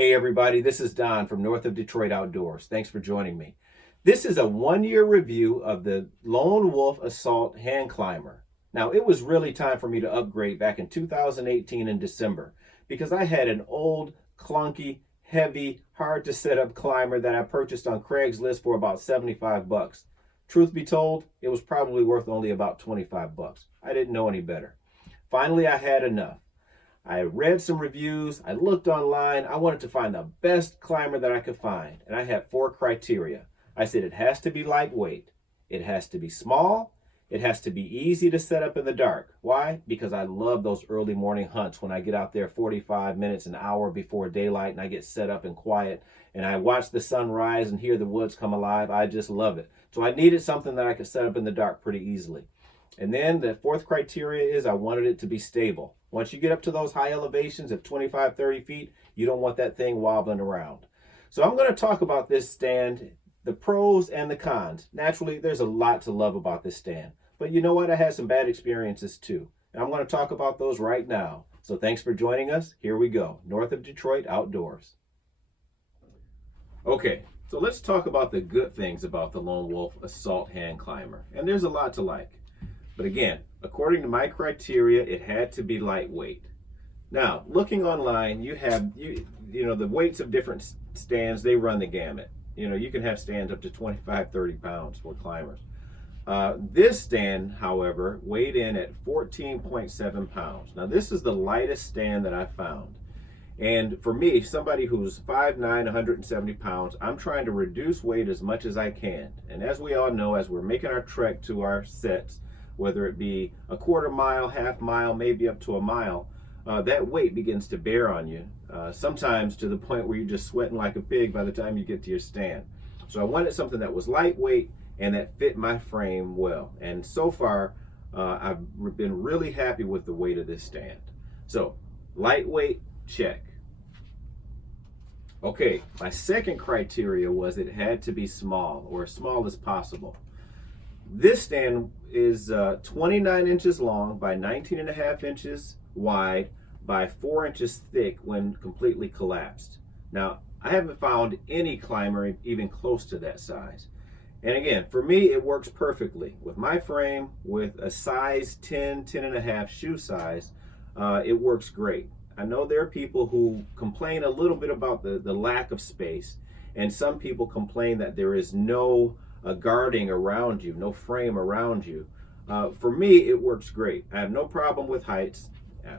Hey everybody, this is Don from North of Detroit Outdoors. Thanks for joining me. This is a one-year review of the Lone Wolf Assault Hand Climber. Now, it was really time for me to upgrade back in 2018 in December because I had an old, clunky, heavy, hard to set up climber that I purchased on Craigslist for about 75 bucks. Truth be told, it was probably worth only about 25 bucks. I didn't know any better. Finally, I had enough. I read some reviews, I looked online, I wanted to find the best climber that I could find, and I had 4 criteria. I said it has to be lightweight, it has to be small, it has to be easy to set up in the dark. Why? Because I love those early morning hunts when I get out there 45 minutes, an hour before daylight, and I get set up and quiet, and I watch the sun rise and hear the woods come alive. I just love it. So I needed something that I could set up in the dark pretty easily. And then the 4th criteria is I wanted it to be stable. Once you get up to those high elevations of 25, 30 feet, you don't want that thing wobbling around. So I'm going to talk about this stand, the pros and the cons. Naturally, there's a lot to love about this stand. But you know what? I had some bad experiences too. And I'm going to talk about those right now. So thanks for joining us. Here we go. North of Detroit Outdoors. Okay, so let's talk about the good things about the Lone Wolf Assault Hand Climber. And there's a lot to like. But again, according to my criteria, it had to be lightweight. Now, looking online, you know the weights of different stands, they run the gamut. You know, you can have stands up to 25, 30 pounds for climbers. This stand, however, weighed in at 14.7 pounds. Now, this is the lightest stand that I found. And for me, somebody who's 5'9", 170 pounds, I'm trying to reduce weight as much as I can. And as we all know, as we're making our trek to our sets, whether it be a quarter mile, half mile, maybe up to a mile, that weight begins to bear on you, sometimes to the point where you're just sweating like a pig by the time you get to your stand. So I wanted something that was lightweight and that fit my frame well. And so far, I've been really happy with the weight of this stand. So, lightweight, check. Okay, my second criteria was it had to be small, or as small as possible. This stand is 29 inches long by 19.5 inches wide by 4 inches thick when completely collapsed. Now, I haven't found any climber even close to that size. And again, for me, it works perfectly. With my frame, with a size 10, 10.5 shoe size, it works great. I know there are people who complain a little bit about the lack of space, and some people complain that there is no guarding around you, no frame around you. For me, it works great. I have no problem with heights.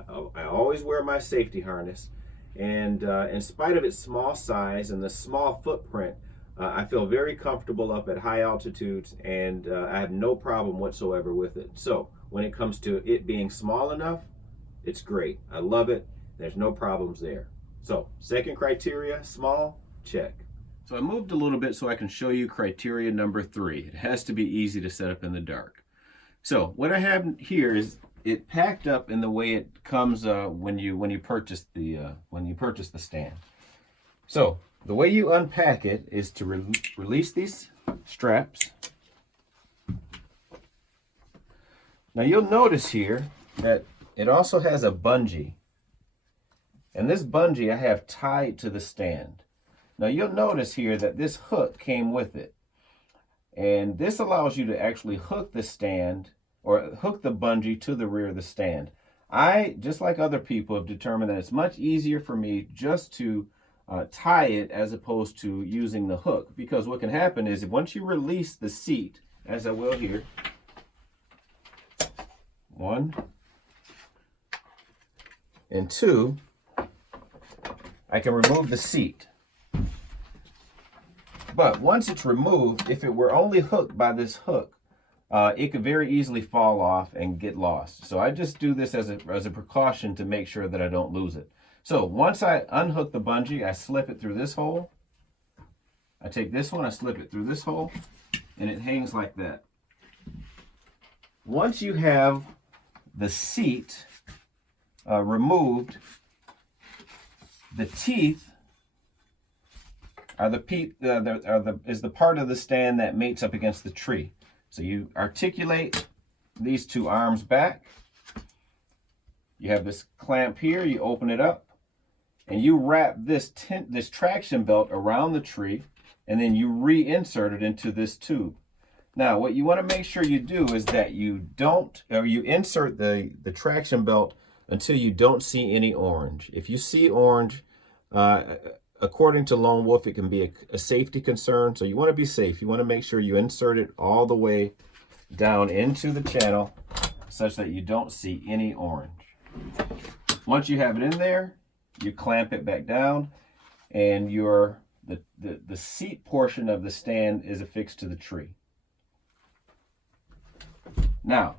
I always wear my safety harness, and in spite of its small size and the small footprint, I feel very comfortable up at high altitudes, and I have no problem whatsoever with it. So when it comes to it being small enough, it's great. I love it. There's no problems there. So second criteria, small, check. So I moved a little bit so I can show you criteria number 3. It has to be easy to set up in the dark. So what I have here is it packed up in the way it comes when you purchase the stand. So the way you unpack it is to release these straps. Now you'll notice here that it also has a bungee, and this bungee I have tied to the stand. Now you'll notice here that this hook came with it, and this allows you to actually hook the stand or hook the bungee to the rear of the stand. I, just like other people, have determined that it's much easier for me just to tie it as opposed to using the hook, because what can happen is once you release the seat, as I will here, 1 and 2, I can remove the seat. But once it's removed, if it were only hooked by this hook, it could very easily fall off and get lost. So I just do this as a precaution to make sure that I don't lose it. So once I unhook the bungee, I slip it through this hole. I take this one, I slip it through this hole, and it hangs like that. Once you have the seat removed, the teeth is the part of the stand that mates up against the tree. So you articulate these 2 arms back. You have this clamp here, you open it up, and you wrap this traction belt around the tree, and then you reinsert it into this tube. Now, what you want to make sure you do is that you insert the traction belt until you don't see any orange. If you see orange, according to Lone Wolf, it can be a safety concern. So you want to be safe. You want to make sure you insert it all the way down into the channel such that you don't see any orange. Once you have it in there, you clamp it back down, and the seat portion of the stand is affixed to the tree. Now,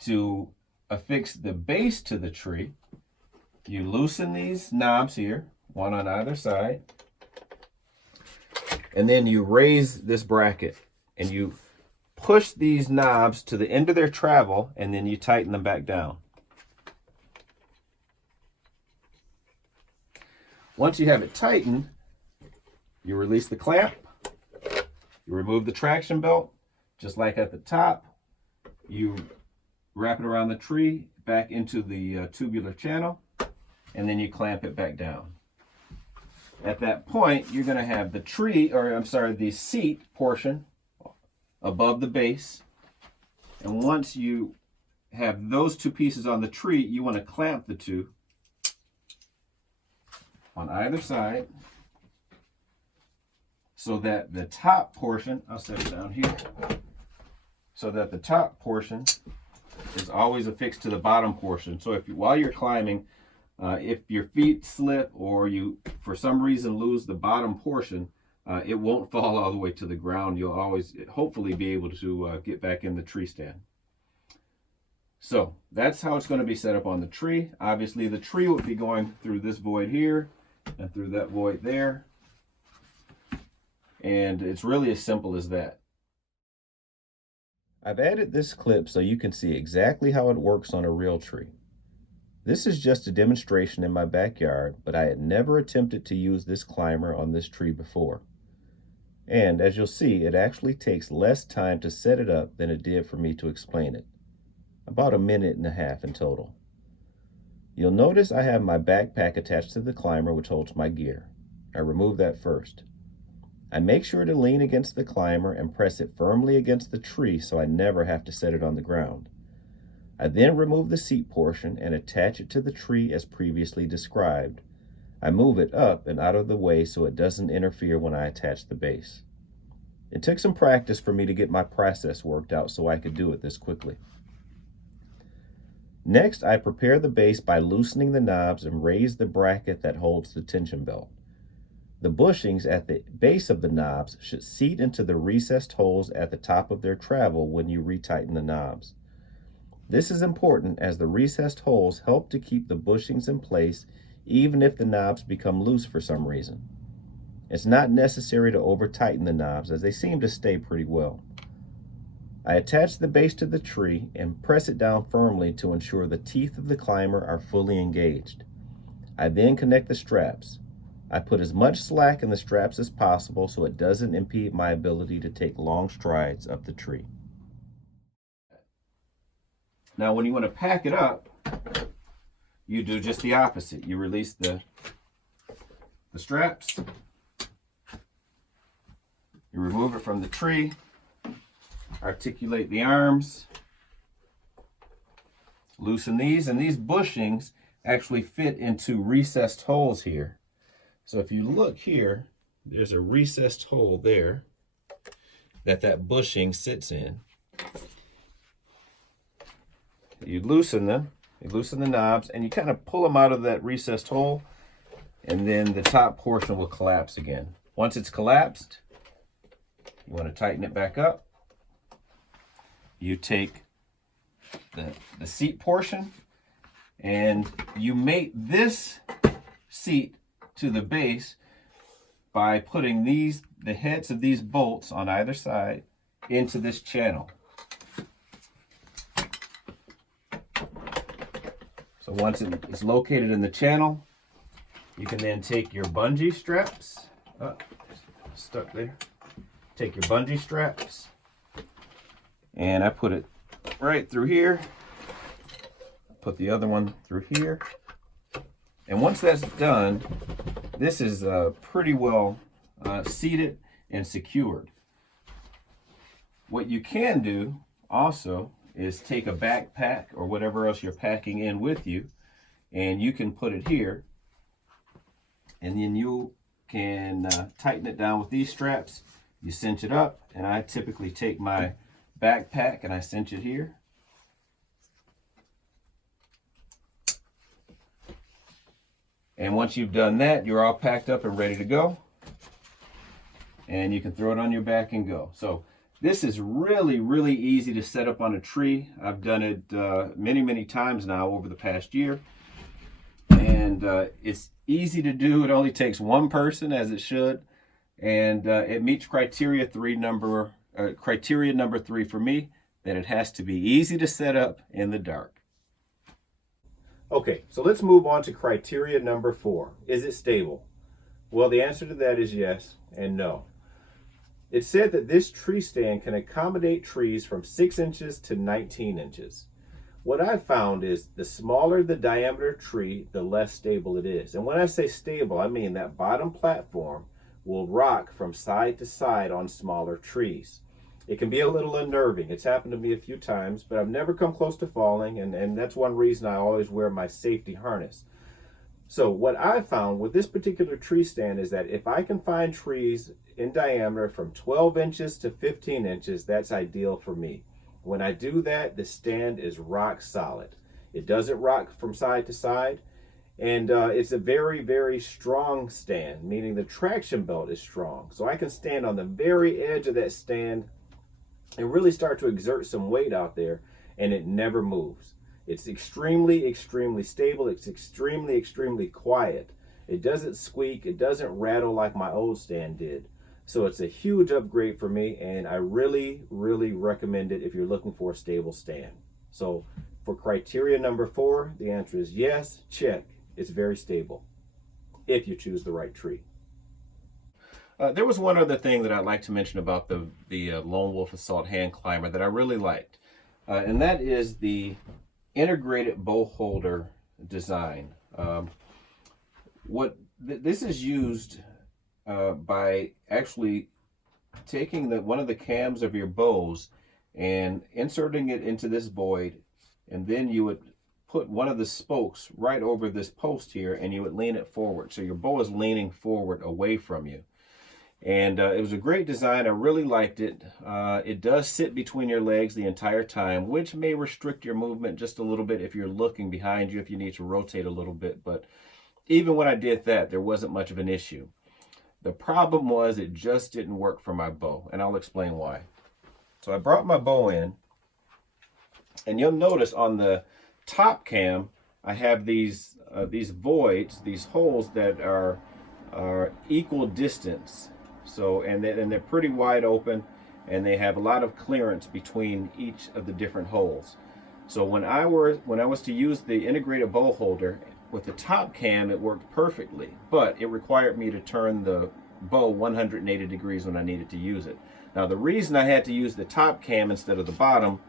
to affix the base to the tree, you loosen these knobs here, one on either side, and then you raise this bracket, and you push these knobs to the end of their travel, and then you tighten them back down. Once you have it tightened, you release the clamp, you remove the traction belt, just like at the top. You wrap it around the tree, back into the tubular channel, and then you clamp it back down. At that point, you're going to have the seat portion above the base. And once you have those two pieces on the tree, you want to clamp the two on either side so that the top portion, I'll set it down here, so that the top portion is always affixed to the bottom portion. So while you're climbing, if your feet slip or you for some reason lose the bottom portion, it won't fall all the way to the ground. You'll always hopefully be able to get back in the tree stand. So that's how it's going to be set up on the tree. Obviously the tree would be going through this void here and through that void there. And it's really as simple as that. I've added this clip so you can see exactly how it works on a real tree. This is just a demonstration in my backyard, but I had never attempted to use this climber on this tree before. And as you'll see, it actually takes less time to set it up than it did for me to explain it. About 1.5 minutes in total. You'll notice I have my backpack attached to the climber, which holds my gear. I remove that first. I make sure to lean against the climber and press it firmly against the tree so I never have to set it on the ground. I then remove the seat portion and attach it to the tree as previously described. I move it up and out of the way so it doesn't interfere when I attach the base. It took some practice for me to get my process worked out so I could do it this quickly. Next, I prepare the base by loosening the knobs and raise the bracket that holds the tension belt. The bushings at the base of the knobs should seat into the recessed holes at the top of their travel when you retighten the knobs. This is important as the recessed holes help to keep the bushings in place even if the knobs become loose for some reason. It's not necessary to over-tighten the knobs as they seem to stay pretty well. I attach the base to the tree and press it down firmly to ensure the teeth of the climber are fully engaged. I then connect the straps. I put as much slack in the straps as possible so it doesn't impede my ability to take long strides up the tree. Now when you want to pack it up, you do just the opposite. You release the straps, you remove it from the tree, articulate the arms, loosen these, and these bushings actually fit into recessed holes here. So if you look here, there's a recessed hole there that bushing sits in. You loosen them, you loosen the knobs, and you kind of pull them out of that recessed hole, and then the top portion will collapse again. Once it's collapsed, you want to tighten it back up. You take the seat portion, and you mate this seat to the base by putting the heads of these bolts on either side into this channel. So once it's located in the channel, you can then take your bungee straps, stuck there. Take your bungee straps, and I put it right through here. Put the other one through here. And once that's done, this is pretty well seated and secured. What you can do also is take a backpack or whatever else you're packing in with you, and you can put it here, and then you can tighten it down with these straps. You cinch it up, and I typically take my backpack and I cinch it here. And once you've done that, you're all packed up and ready to go. And you can throw it on your back and go. So this is really, really easy to set up on a tree. I've done it many, many times now over the past year. And it's easy to do. It only takes one person, as it should. And it meets criteria number 3 for me, that it has to be easy to set up in the dark. Okay, so let's move on to criteria number 4. Is it stable? Well, the answer to that is yes and no. It said that this tree stand can accommodate trees from 6 inches to 19 inches. What I've found is the smaller the diameter tree, the less stable it is. And when I say stable, I mean that bottom platform will rock from side to side on smaller trees. It can be a little unnerving. It's happened to me a few times, but I've never come close to falling, and that's one reason I always wear my safety harness. So what I found with this particular tree stand is that if I can find trees in diameter from 12 inches to 15 inches, that's ideal for me. When I do that, the stand is rock solid. It doesn't rock from side to side, and it's a very, very strong stand, meaning the traction belt is strong. So I can stand on the very edge of that stand and really start to exert some weight out there, and it never moves. It's extremely, extremely stable. It's extremely, extremely quiet. It doesn't squeak. It doesn't rattle like my old stand did. So it's a huge upgrade for me, and I really, really recommend it if you're looking for a stable stand. So for criteria number 4, the answer is yes, check. It's very stable if you choose the right tree. There was one other thing that I'd like to mention about the Lone Wolf Assault Hand Climber that I really liked, and that is the integrated bow holder design. This is used by actually taking one of the cams of your bows and inserting it into this void, and then you would put one of the spokes right over this post here, and you would lean it forward. So your bow is leaning forward away from you. And it was a great design. I really liked it. It does sit between your legs the entire time, which may restrict your movement just a little bit if you're looking behind you, if you need to rotate a little bit. But even when I did that, there wasn't much of an issue. The problem was it just didn't work for my bow, and I'll explain why. So I brought my bow in, and you'll notice on the top cam, I have these voids, these holes that are equal distance. So, and they're pretty wide open, and they have a lot of clearance between each of the different holes. So when I was to use the integrated bow holder with the top cam, it worked perfectly, but it required me to turn the bow 180 degrees when I needed to use it. Now the reason I had to use the top cam instead of the bottom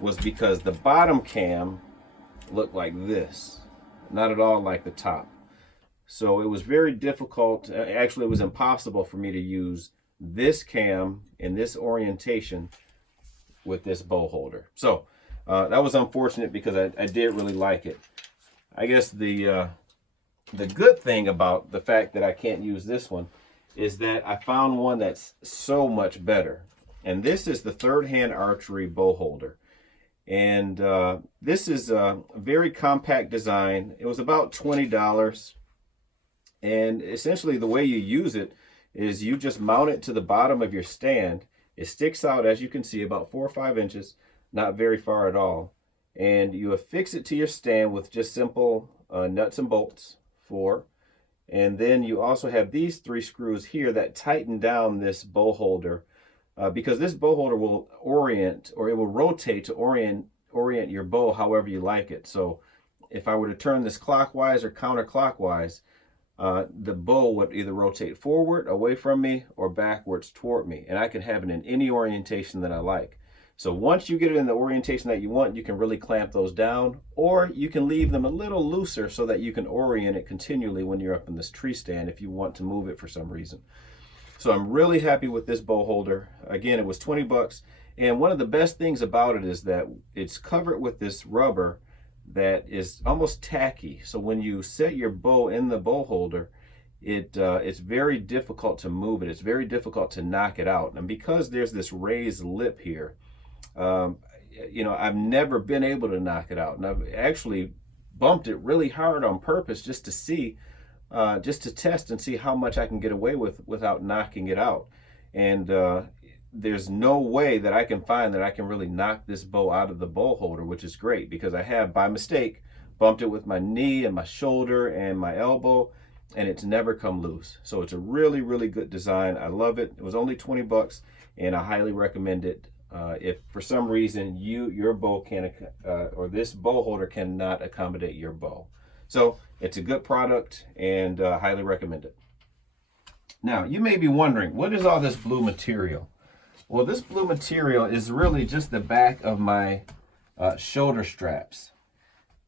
was because the bottom cam looked like this, not at all like the top. So it was very difficult, actually it was impossible for me to use this cam in this orientation with this bow holder. So that was unfortunate because I did really like it. I guess the good thing about the fact that I can't use this one is that I found one that's so much better. And this is the Third Hand Archery bow holder. And this is a very compact design. It was about $20. And essentially the way you use it is you just mount it to the bottom of your stand. It sticks out, as you can see, about 4 or 5 inches, not very far at all. And you affix it to your stand with just simple nuts and bolts, 4. And then you also have these 3 screws here that tighten down this bow holder, because this bow holder will orient, or it will rotate to orient your bow however you like it. So if I were to turn this clockwise or counterclockwise, the bow would either rotate forward away from me or backwards toward me, and I can have it in any orientation that I like. So once you get it in the orientation that you want, you can really clamp those down, or you can leave them a little looser so that you can orient it continually when you're up in this tree stand if you want to move it for some reason. So I'm really happy with this bow holder. Again, it was 20 bucks. And one of the best things about it is that it's covered with this rubber that is almost tacky. So when you set your bow in the bow holder, it's very difficult to move it. It's very difficult to knock it out. And because there's this raised lip here, I've never been able to knock it out. And I've actually bumped it really hard on purpose just to see, just to test and see how much I can get away with without knocking it out. And there's no way that I can find that I can really knock this bow out of the bow holder, which is great because I have, by mistake, bumped it with my knee and my shoulder and my elbow, and it's never come loose. So it's a really, really good design. I love it. It was only 20 bucks, and I highly recommend it. If for some reason your bow can't, or this bow holder cannot accommodate your bow. So it's a good product, and highly recommend it. Now, you may be wondering, what is all this blue material? Well, this blue material is really just the back of my shoulder straps.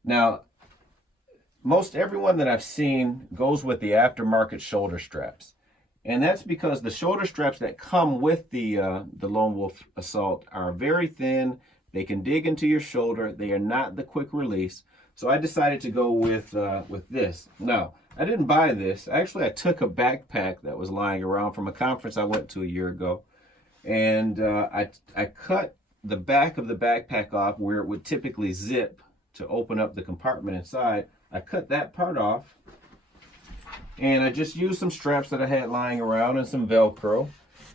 Now, most everyone that I've seen goes with the aftermarket shoulder straps. And that's because the shoulder straps that come with the Lone Wolf Assault are very thin. They can dig into your shoulder. They are not the quick release. So I decided to go with this. Now, I didn't buy this. Actually, I took a backpack that was lying around from a conference I went to a year ago. And I cut the back of the backpack off where it would typically zip to open up the compartment inside. I cut that part off, and I just used some straps that I had lying around and some Velcro,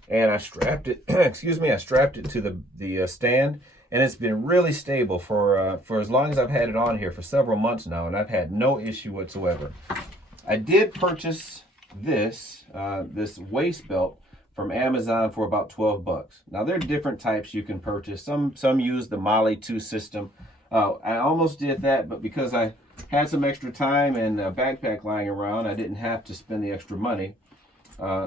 and I strapped it. I strapped it to the stand, and it's been really stable for as long as I've had it on here, for several months now, and I've had no issue whatsoever. I did purchase this waist belt from Amazon for about 12 bucks. Now there are different types you can purchase. Some use the Molly 2 system. I almost did that, but because I had some extra time and a backpack lying around, I didn't have to spend the extra money.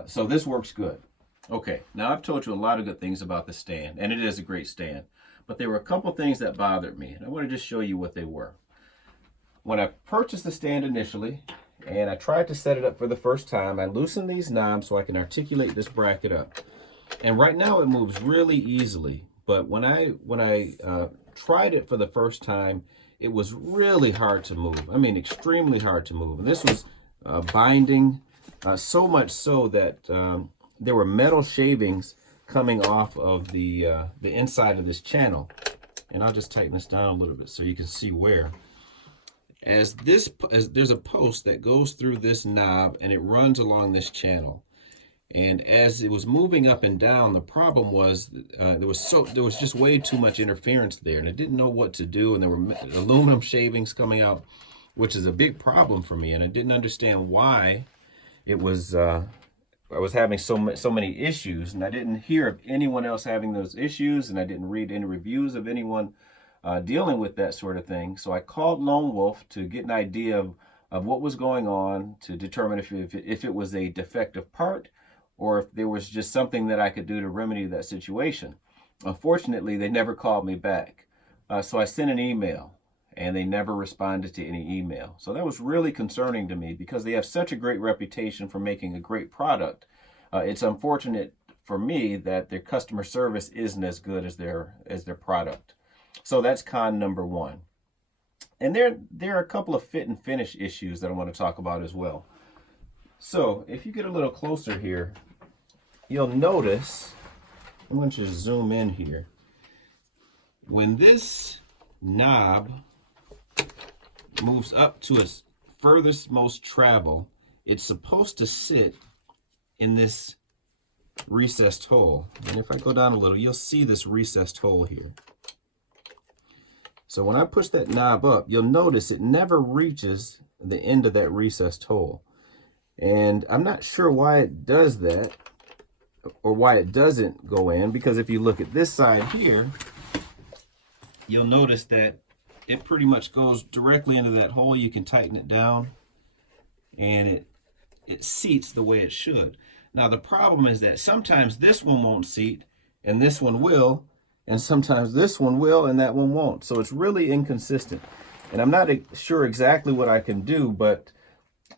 So this works good. Okay, now I've told you a lot of good things about the stand, and it is a great stand. But there were a couple things that bothered me, and I want to just show you what they were. When I purchased the stand initially, and I tried to set it up for the first time, I loosened these knobs so I can articulate this bracket up. And right now it moves really easily, but when I tried it for the first time, it was really hard to move. I mean, extremely hard to move. And this was binding, so much so that there were metal shavings coming off of the inside of this channel. And I'll just tighten this down a little bit so you can see where. As there's a post that goes through this knob and it runs along this channel. And as it was moving up and down, the problem was there was just way too much interference there, and I didn't know what to do, and there were aluminum shavings coming out, which is a big problem for me, and I didn't understand why it was I was having so many issues, and I didn't hear of anyone else having those issues, and I didn't read any reviews of anyone dealing with that sort of thing. So I called Lone Wolf to get an idea of what was going on, to determine if it was a defective part or if there was just something that I could do to remedy that situation. Unfortunately, they never called me back. So I sent an email, and they never responded to any email. So that was really concerning to me because they have such a great reputation for making a great product. It's unfortunate for me that their customer service isn't as good as their product. So that's con number one. And there are a couple of fit and finish issues that I want to talk about as well. So if you get a little closer here, you'll notice, I'm going to just zoom in here. When this knob moves up to its furthest most travel, it's supposed to sit in this recessed hole. And if I go down a little, you'll see this recessed hole here. So when I push that knob up, you'll notice it never reaches the end of that recessed hole. And I'm not sure why it does that, or why it doesn't go in, because if you look at this side here, you'll notice that it pretty much goes directly into that hole. You can tighten it down, and it seats the way it should. Now the problem is that sometimes this one won't seat, and this one will, and sometimes this one will and that one won't. So it's really inconsistent. And I'm not sure exactly what I can do, but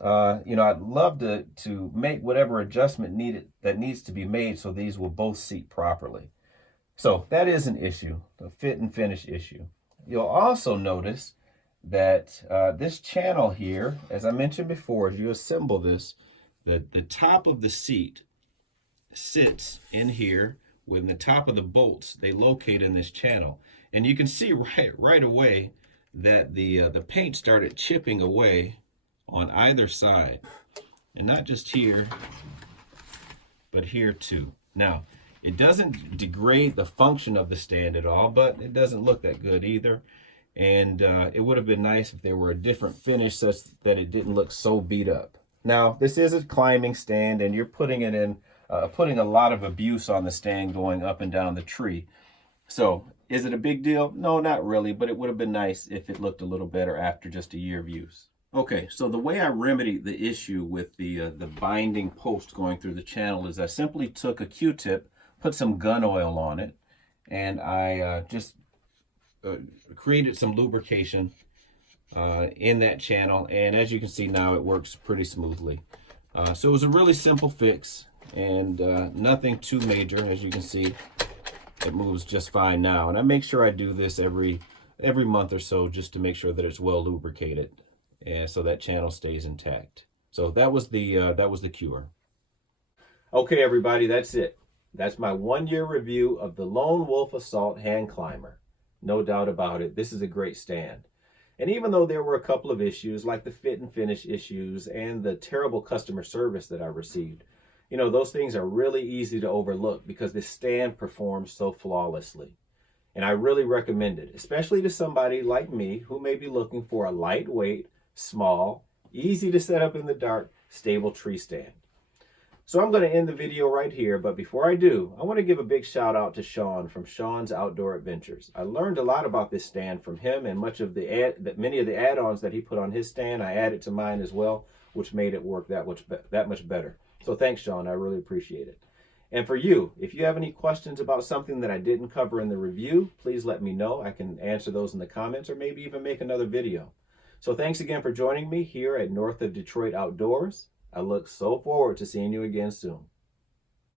you know, I'd love to make whatever adjustment that needs to be made so these will both seat properly. So that is an issue, a fit and finish issue. You'll also notice that this channel here, as I mentioned before, as you assemble this, the top of the seat sits in here when the top of the bolts, they locate in this channel. And you can see right away that the paint started chipping away on either side. And not just here, but here too. Now, it doesn't degrade the function of the stand at all, but it doesn't look that good either. And it would have been nice if there were a different finish such that it didn't look so beat up. Now, this is a climbing stand, and you're putting it in, putting a lot of abuse on the stand going up and down the tree. So, is it a big deal? No, not really, but it would have been nice if it looked a little better after just a year of use. Okay, so the way I remedied the issue with the binding post going through the channel is I simply took a Q-tip, put some gun oil on it, and I just created some lubrication in that channel, and as you can see now, it works pretty smoothly. So it was a really simple fix, and nothing too major. As you can see, it moves just fine now, and I make sure I do this every month or so just to make sure that it's well lubricated, and so that channel stays intact. So that was the cure. Okay, everybody, that's it. That's my 1-year review of the Lone Wolf Assault Hand Climber. No doubt about it, this is a great stand. And even though there were a couple of issues, like the fit and finish issues and the terrible customer service that I received, you know, those things are really easy to overlook because this stand performs so flawlessly. And I really recommend it, especially to somebody like me who may be looking for a lightweight, small, easy to set up in the dark, stable tree stand. So I'm going to end the video right here, but before I do, I want to give a big shout out to Sean from Sean's Outdoor Adventures. I learned a lot about this stand from him, and many of the add-ons that he put on his stand, I added to mine as well, which made it work that much better. So thanks, Sean. I really appreciate it. And for you, if you have any questions about something that I didn't cover in the review, please let me know. I can answer those in the comments or maybe even make another video. So thanks again for joining me here at North of Detroit Outdoors. I look so forward to seeing you again soon.